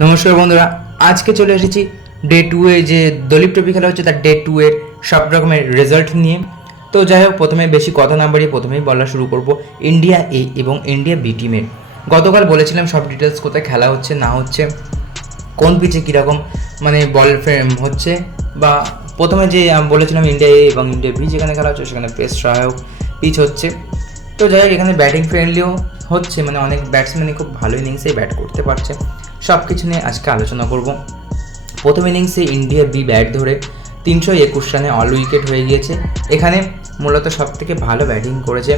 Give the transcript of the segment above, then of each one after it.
নমস্কার বন্ধুরা, আজকে চলে এসেছি ডে টু এ যে দলীপ ট্রফি খেলা হচ্ছে, তার ডে টু এর সব রকমের রেজাল্ট নিয়ে। তো যাই হোক, প্রথমে বেশি কথা না বাড়িয়ে প্রথমেই বলা শুরু করব ইন্ডিয়া এ এবং ইন্ডিয়া বি টিমের গতকাল বলেছিলাম সব ডিটেলস কোথায় খেলা হচ্ছে, না হচ্ছে, কোন পিচে কীরকম মানে বল ফ্রেম হচ্ছে, বা প্রথমে যে বলেছিলাম ইন্ডিয়া এ এবং ইন্ডিয়া বি যেখানে খেলা হচ্ছে, সেখানে পেস সহায়ক পিচ হচ্ছে। তো যাই হোক, এখানে ব্যাটিং ফ্রেন্ডলিও হচ্ছে মানে অনেক ব্যাটসম্যানই খুব ভালো ইনিংসেই ব্যাট করতে পারছে। সব কিছু নিয়ে আজকে আলোচনা করব। প্রথম ইনিংসে ইন্ডিয়া বি ব্যাট ধরে তিনশো একুশ রানে অল উইকেট হয়ে গিয়েছে। এখানে মূলত সবথেকে ভালো ব্যাটিং করেছে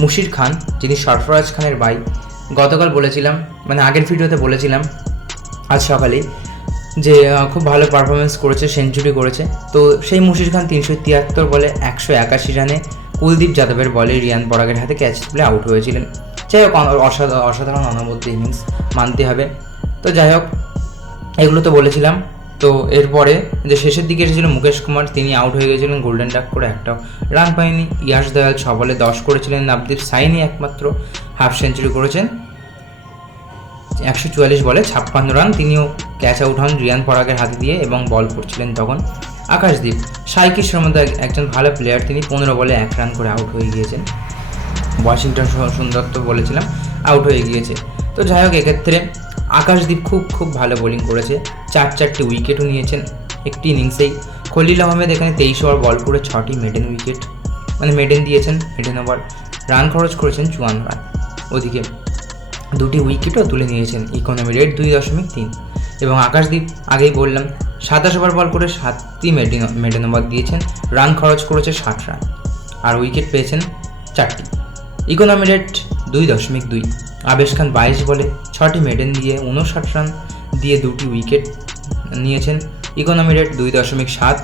মুশির খান, যিনি সরফরাজ খানের ভাই। গতকাল বলেছিলাম মানে আগের ভিডিওতে বলেছিলাম আজ সকালে যে খুব ভালো পারফরমেন্স করেছে সেঞ্চুরি করেছে। তো সেই মুশির খান তিনশো তিয়াত্তর বলে একশো একাশি রানে কুলদীপ যাদবের বলে রিয়ান পরাগের হাতে ক্যাচ তুলে আউট হয়েছিলেন। যাই হোক অসাধারণ অনবদ্য ইনিংস মানতে হবে। তো যাই হোক, এগুলো তো বলেছিলাম। তো এরপরে যে শেষের দিকে এসেছিল মুকেশ কুমার, তিনি আউট হয়ে গেছিলেন গোল্ডেন ডাক করে একটাও রান পায়নি। ইয়াশ দয়াল ছ বলে দশ করেছিলেন, নবদীপ সাইনি একমাত্র হাফ সেঞ্চুরি করেছেন। একশো চুয়াল্লিশ বলে ছাপ্পান্ন রান তিনিও ক্যাচ আউট হন রিয়ান পরাগের হাতে দিয়ে এবং বল করছিলেন তখন আকাশদীপ। সাই কিশোর মধ্যে এক- একজন ভালো প্লেয়ার তিনি পনেরো বলে এক রান করে আউট হয়ে গিয়েছেন। ওয়াশিংটন সুন্দর তো বলেছিলাম আউট হয়ে গিয়েছে। তো যাই হোক, এক্ষেত্রে আকাশদীপ খুব খুব ভালো বোলিং করেছে। চার চারটি উইকেটও নিয়েছেন একটি ইনিংসেই খলিল আহমেদ এখানে তেইশ ওভার বল করে ছটি মেডেন উইকেট মানে মেডেন দিয়েছেন মেডেন ওভার রান খরচ করেছেন চুয়ান্ন রান ওদিকে দুটি উইকেটও তুলে নিয়েছেন ইকোনমি রেট দুই দশমিক তিন। এবং আকাশদীপ, আগেই বললাম, সাতাশ ওভার বল করে সাতটি মেডেন মেডেন ওভার দিয়েছেন রান খরচ করেছে ষাট রান আর উইকেট পেয়েছেন চারটি। ইকোনমি রেট দুই দশমিক দুই। আবেশ খান বাইশ বলে ছটি মেডেন দিয়ে উনষাট রান দিয়ে দুটি উইকেট নিয়েছেন। ইকোনমি রেট দুই দশমিক সাত।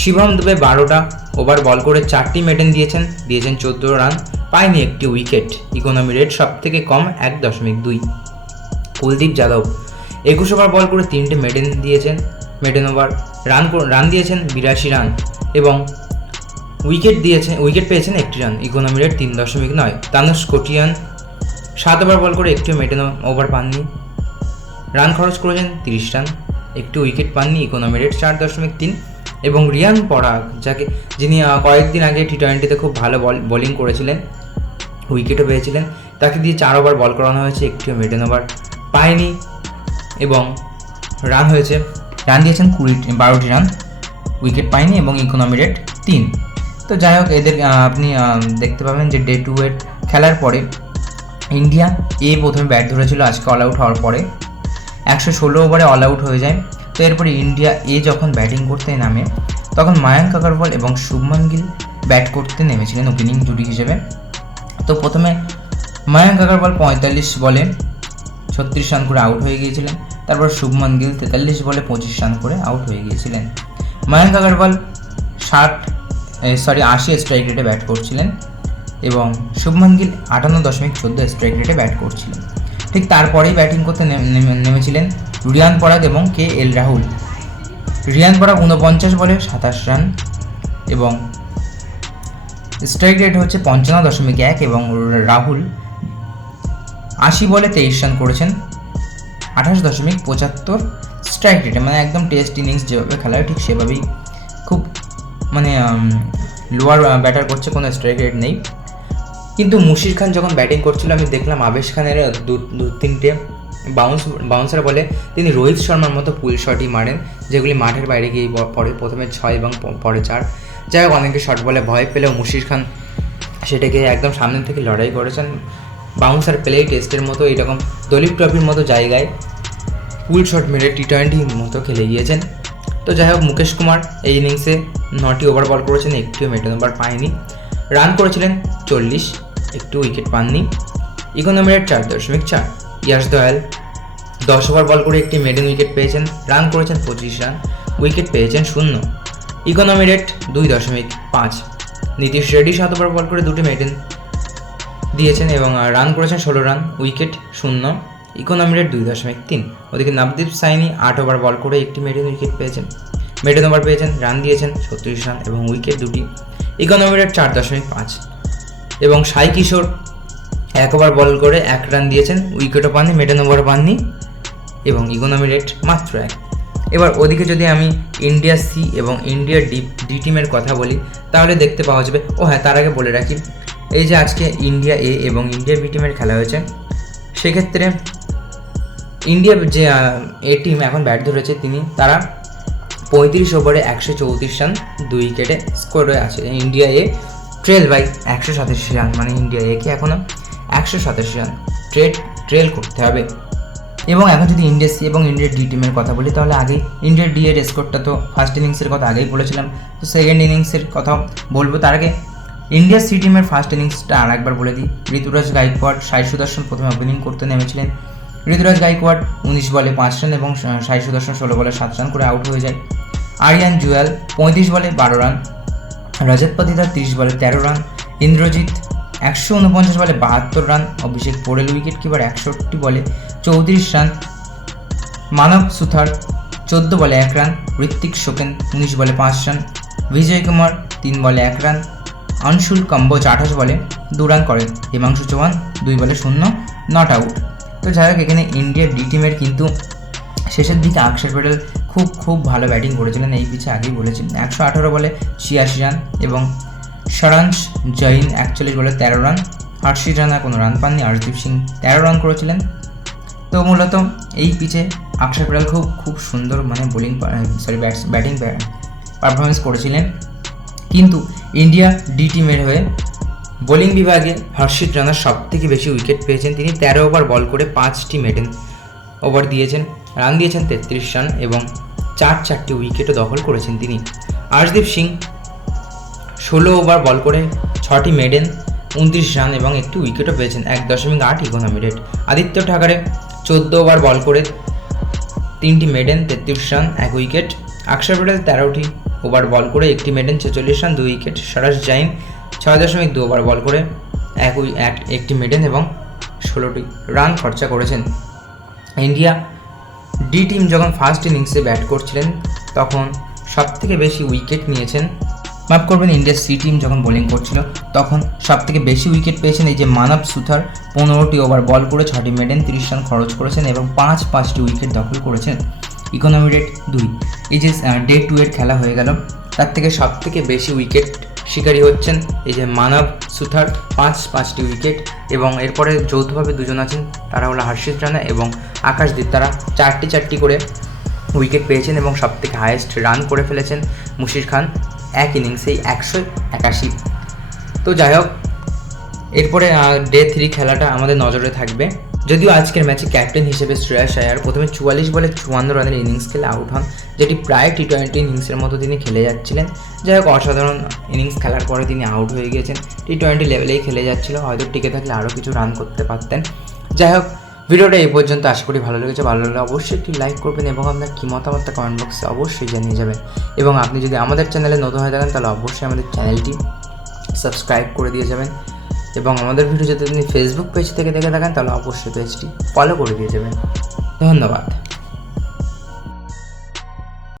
শিবম দুবে বারোটা ওভার বল করে চারটি মেডেন দিয়েছেন দিয়েছেন চোদ্দ রান পায়নি একটি উইকেট ইকোনমি রেট সব থেকে কম এক দশমিক দুই। কুলদীপ যাদব একুশ ওভার বল করে তিনটে মেডেন দিয়েছেন মেডেন ওভার রান রান দিয়েছেন বিরাশি রান এবং উইকেট দিয়েছেন উইকেট পেয়েছেন একটি রান ইকোনমি রেট তিন দশমিক নয়। তানুষ কোটিয়ান সাত ওভার বল করে একটিও মেডেন ওভার পাননি। রান খরচ করেছেন তিরিশ রান, একটি উইকেট পাননি ইকোনমি রেট চার দশমিক তিন এবং রিয়ান পরাগ, যাকে যিনি কয়েকদিন আগে টি টোয়েন্টিতে খুব ভালো বল, বোলিং করেছিলেন, উইকেটও পেয়েছিলেন, তাকে দিয়ে চার ওভার বল করানো হয়েছে, একটিও মেডেন ওভার পায়নি এবং রান হয়েছে, রান দিয়েছেন কুড়ি, বারোটি রান, উইকেট পায়নি এবং ইকোনমি রেট তিন। তো যাই হোক, এদের আপনি দেখতে পাবেন যে ডে টু এর খেলার পরে ইন্ডিয়া, এ প্রথমে ব্যাট ধরেছিল, আজকে অল আউট হওয়ার পরে। একশো ষোলো ওভারে অল আউট হয়ে যায়। তো এরপরে ইন্ডিয়া, এ যখন ব্যাটিং করতে নামে, তখন মায়াঙ্ক আগরওয়াল এবং শুভমান গিল ব্যাট করতে নেমেছিলেন ওপেনিং জুটি হিসেবে। তো প্রথমে মায়াঙ্ক আগরওয়াল পঁয়তাল্লিশ বলে ছত্রিশ রান করে আউট হয়ে গিয়েছিলেন। তারপর শুভমান গিল তেতাল্লিশ বলে পঁচিশ রান করে আউট হয়ে গিয়েছিলেন। মায়াঙ্ক আগরওয়াল ষাট সরি আশি স্ট্রাইক রেটে ব্যাট করছিলেন। এবং শুভমান গিল আটান্ন দশমিক চোদ্দ স্ট্রাইক রেটে ব্যাট করছিলেন ঠিক তারপরেই ব্যাটিং করতে নেমে- নেমে- নেমেছিলেন রিয়ান পরাগ এবং কে এল রাহুল। রিয়ান পরাগ উনপঞ্চাশ বলে সাতাশ রান এবং স্ট্রাইক রেট হচ্ছে পঞ্চান্ন দশমিক এক এবং রাহুল আশি বলে তেইশ রান করেছেন। আঠাশ দশমিক পঁচাত্তর স্ট্রাইক রেটে মানে একদম টেস্ট ইনিংস যেভাবে খেলা হয় ঠিক সেভাবেই। খুব মানে লোয়ার ব্যাটার করছে কোনো স্ট্রাইক রেট নেই। কিন্তু মুশির খান যখন ব্যাটিং করছিল, আমি দেখলাম আবেশ খানের দু দু, তিনটে বাউন্স বাউন্সার বলে তিনি রোহিত শর্মার মতো পুল শটই মারেন, যেগুলি মাঠের বাইরে গিয়ে পরে প্রথমে ছয় এবং পরে চার। যাই হোক, অনেকে শট বলে ভয় পেলেও মুশির খান সেটাকে একদম সামনে থেকে লড়াই করেছেন। বাউন্সার পেলেই টেস্টের মতো এরকম দলীপ ট্রফির মতো জায়গায় পুল শট মেরে টি টোয়েন্টির মতো খেলে গিয়েছেন। তো যাই হোক, মুকেশ কুমার এই ইনিংসে নটি ওভার বল করেছেন, একটিও মেডেন ওভার পায়নি। রান করেছিলেন চল্লিশ। একটু উইকেট পাননি। ইকোনমি রেট চার দশমিক চার। ইয়াশ দয়াল, দশ ওভার বল করে একটি মেডেন উইকেট পেয়েছেন রান করেছেন পঁচিশ রান উইকেট পেয়েছেন শূন্য। ইকোনমি রেট দুই দশমিক পাঁচ। নীতিশ রেড্ডি সাত ওভার বল করে দুটি মেডেন দিয়েছেন এবং রান করেছেন ষোলো রান উইকেট শূন্য। ইকোনমি রেট দুই দশমিক তিন। ওদিকে নবদীপ সাইনি আট ওভার বল করে একটি মেডেন উইকেট পেয়েছেন। মেডেন ওভার পেয়েছেন রান দিয়েছেন ছত্রিশ রান এবং উইকেট দুটি। ইকোনমি রেট চার দশমিক পাঁচ। এবং সাই কিশোর এক ওভার বল করে এক রান দিয়েছেন, উইকেটও পাননি মেডেন ওভার পাননি এবং ইকোনমি রেট মাত্র এক। এবার ওদিকে যদি আমি ইন্ডিয়া সি এবং ইন্ডিয়া ডি ডি টিমের কথা বলি, তাহলে দেখতে পাওয়া যাবে, ও হ্যাঁ তার আগে বলে রাখি, এই যে আজকে ইন্ডিয়া এ এবং ইন্ডিয়া বি টিমের খেলা হয়েছে, সেক্ষেত্রে ইন্ডিয়া যে এ টিম এখন ব্যাট ধরেছে, তিনি, তারা পঁয়ত্রিশ ওভারে একশো চৌত্রিশ রান, দুই উইকেটে স্কোরে আছে। ইন্ডিয়া এ ট্রেল বাই একশো সাতাশি রান মানে ইন্ডিয়া একে এখনও একশো সাতাশি রান। ট্রেড, ট্রেল করতে হবে। এবং এখন যদি ইন্ডিয়া সি এবং ইন্ডিয়ার ডি টিমের কথা বলি, তাহলে আগেই ইন্ডিয়ার ডি এর স্কোরটা তো ফার্স্ট ইনিংসের কথা আগেই বলেছিলাম। তো সেকেন্ড ইনিংসের কথাও বলব। তার আগে ইন্ডিয়া সি টিমের ফার্স্ট ইনিংসটা আর একবার বলে দিই। ঋতুরাজ গাইকোয়াড সাই সুদর্শন প্রথমে ওপেনিং করতে নেমেছিলেন। ঋতুরাজ গাইকোয়াড উনিশ বলে পাঁচ রান এবং সাই সুদর্শন ষোলো বলে সাত রান করে আউট হয়ে যায়। আরিয়ান জুয়েল পঁয়ত্রিশ বলে বারো রান। রজত পাতিদার তিরিশ বলে তেরো রান, ইন্দ্রজিৎ একশো উনপঞ্চাশ বলে বাহাত্তর run, Abhishek Porel wicket keeper একষট্টি বলে চৌত্রিশ রান, মানব সুথার চোদ্দ বলে এক রান ঋত্বিক শোকেন উনিশ বলে পাঁচ রান, বিজয় কুমার তিন বলে এক রান, অনশুল কম্বোজ আঠাশ বলে দু রান করেন, হিমাংশু চৌহান দুই বলে শূন্য, নট আউট। তো যাই হোক, এখানে ইন্ডিয়ার ডি টিমের কিন্তু শেষের দিকে আকসার প্যাটেল খুব খুব ভালো ব্যাটিং করেছিলেন, এই পিছে আগেই বলেছিলেন একশো আঠারো বলে ছিয়াশি রান এবং সরাঞ্জ জৈন একচল্লিশ বলে তেরো রান হর্ষিত রানা কোনো রান পাননি। হরদীপ সিং তেরো রান করেছিলেন। তো মূলত এই পিচে আকসার প্যাটেল খুব খুব সুন্দর মানে bowling sorry bats batting performance করেছিলেন। কিন্তু ইন্ডিয়া ডি টিমের হয়ে বোলিং বিভাগে হর্ষিত রানা সব থেকে বেশি উইকেট পেয়েছেন। তিনি তেরো ওভার বল করে পাঁচটি মেডেন ওভার দিয়েছেন। রান দিয়েছেন তেত্রিশ রান এবং চার চারটি উইকেটও দখল করেছেন তিনি। আর্শদীপ সিং ষোলো ওভার বল করে ছটি মেডেন, উনত্রিশ রান এবং একটি উইকেটও পেয়েছেন এক দশমিক আট ইকোনমি রেট আদিত্য ঠাকারে চোদ্দ ওভার বল করে তিনটি মেডেন, তেত্রিশ রান, এক উইকেট। আকসার প্যাটেল তেরোটি ওভার বল করে একটি মেডেন, ছেচল্লিশ রান, দুই উইকেট। সরাস জাইন ছয় দশমিক দু ওভার বল করে এক একটি মেডেন এবং ষোলোটি রান খরচা করেছেন। ইন্ডিয়া ডি টিম যখন ফার্স্ট ইনিংসে ব্যাট করছিলেন, তখন সব থেকে বেশি উইকেট নিয়েছেন, মাফ করবেন, ইন্ডিয়ার সি টিম যখন বোলিং করছিল, তখন সব থেকে বেশি উইকেট পেয়েছেন এই যে মানব সুথার পনেরোটি ওভার বল করে ছটি মেডেন, তিরিশ রান খরচ করেছেন এবং পাঁচ পাঁচটি উইকেট দখল করেছেন। ইকোনমি রেট দুই। এই যে ডে টু এর খেলা হয়ে গেল, তার থেকে সব থেকে বেশি উইকেট শিকারী হচ্ছেন এই যে মানব সুথার পাঁচ, পাঁচটি উইকেট এবং এরপরে যৌথভাবে দুজন আছেন, তারা হলো হর্ষিত রানা এবং আকাশদীপ। তারা চারটি চারটি করে উইকেট পেয়েছেন এবং সব থেকে হায়েস্ট রান করে ফেলেছেন মুশির খান। এক ইনিংসেই একশো একাশি। তো যাই হোক, এরপরে ডে থ্রি খেলাটা আমাদের নজরে থাকবে। যদিও আজকের ম্যাচে ক্যাপ্টেন হিসেবে শ্রেয়াস আয়ার প্রথমে চুয়াল্লিশ বলে চুয়ান্ন রানের ইনিংস খেলে আউট হন, যেটি প্রায় টি টোয়েন্টি ইনিংসের মতো তিনি খেলে যাচ্ছিলেন। যাই হোক, অসাধারণ ইনিংস খেলার পরে তিনি আউট হয়ে গিয়েছেন। টি টোয়েন্টি লেভেলেই খেলে যাচ্ছিল, হয়তো টিকে থাকলে আরও কিছু রান করতে পারতেন। যাই হোক, ভিডিওটা এই পর্যন্ত। আশা করি ভালো লেগেছে। ভালো লাগলে অবশ্যই একটি লাইক করবেন এবং আপনার কী মতামতটা কমেন্ট বক্সে অবশ্যই জানিয়ে যাবেন। এবং আপনি যদি আমাদের চ্যানেলে নতুন হয়ে থাকেন, তাহলে অবশ্যই আমাদের চ্যানেলটি সাবস্ক্রাইব করে দিয়ে যাবেন। এবং আমাদের ভিডিও যদি আপনি ফেসবুক পেজ থেকে দেখে থাকেন, তাহলে অবশ্যই পেজটি ফলো করে দিয়ে যাবেন। ধন্যবাদ।